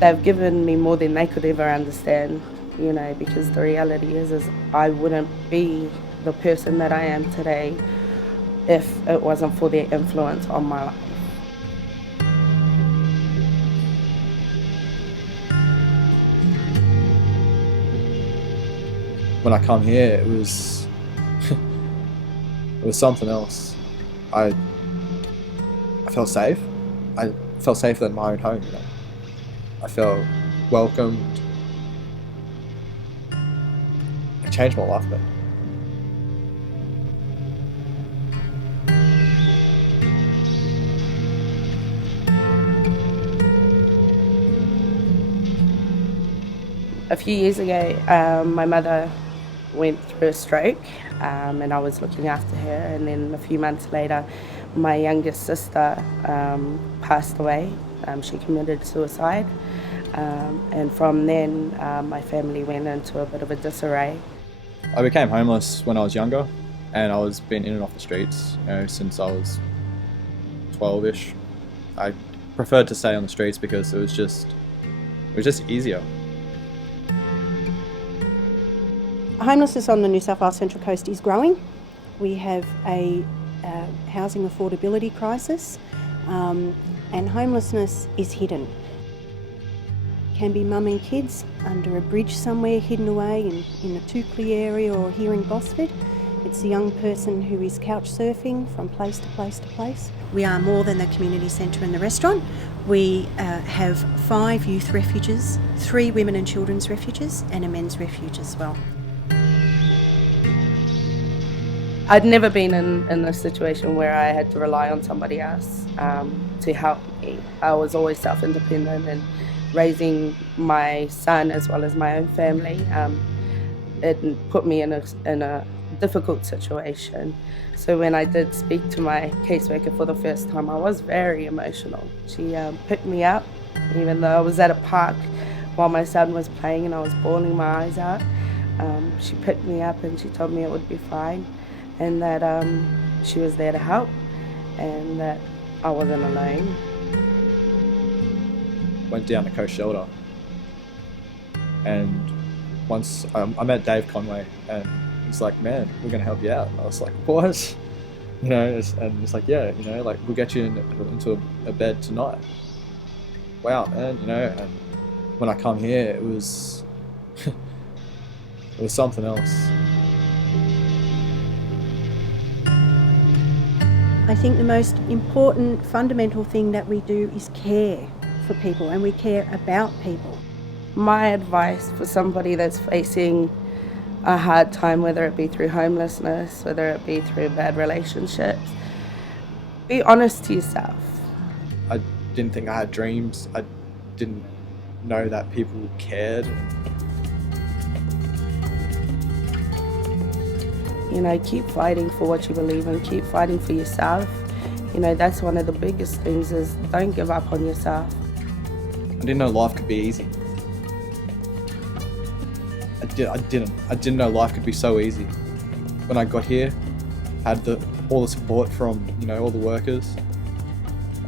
they've given me more than they could ever understand, because the reality is I wouldn't be the person that I am today if it wasn't for their influence on my life. When I come here, it was it was something else. I felt safe. I felt safer than my own home. I felt welcomed. It changed my life, man. A few years ago, my mother went through a stroke, and I was looking after her, and then a few months later my youngest sister passed away. She committed suicide, and from then my family went into a bit of a disarray. I became homeless when I was younger, and I was been in and off the streets since I was 12ish. I preferred to stay on the streets because it was just easier. Homelessness on the New South Wales Central Coast is growing. We have a housing affordability crisis, and homelessness is hidden. Can be mum and kids under a bridge somewhere hidden away in a Tukley area or here in Gosford. It's a young person who is couch surfing from place to place to place. We are more than the community centre and the restaurant. We have 5 youth refuges, 3 women and children's refuges, and a men's refuge as well. I'd never been in a situation where I had to rely on somebody else to help me. I was always self-independent, and raising my son as well as my own family, it put me in a difficult situation. So when I did speak to my caseworker for the first time, I was very emotional. She picked me up, even though I was at a park while my son was playing and I was bawling my eyes out. She picked me up and she told me it would be fine, and that she was there to help, and that I wasn't alone. Went down to Coast Shelter, and once I met Dave Conway, and he's like, "Man, we're gonna help you out." And I was like, "What?" And he's like, "Yeah, like we'll get you into a bed tonight." Wow, man, and when I come here, it was it was something else. I think the most important fundamental thing that we do is care for people, and we care about people. My advice for somebody that's facing a hard time, whether it be through homelessness, whether it be through bad relationships, be honest to yourself. I didn't think I had dreams. I didn't know that people cared. Keep fighting for what you believe in, keep fighting for yourself. That's one of the biggest things, is don't give up on yourself. I didn't know life could be easy. I didn't know life could be so easy. When I got here, had all the support from all the workers,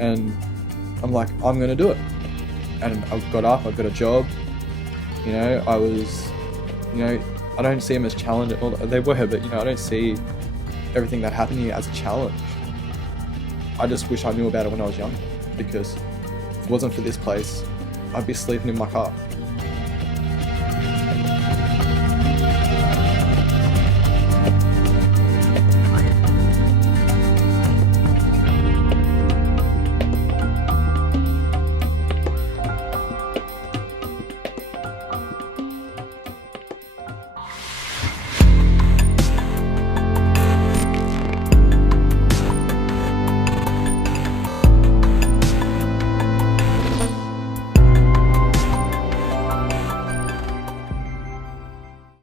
and I'm like, I'm gonna do it. And I got up, I got a job. I was, I don't see them as challenges. Well, they were, but I don't see everything that happened here as a challenge. I just wish I knew about it when I was young, because if it wasn't for this place, I'd be sleeping in my car.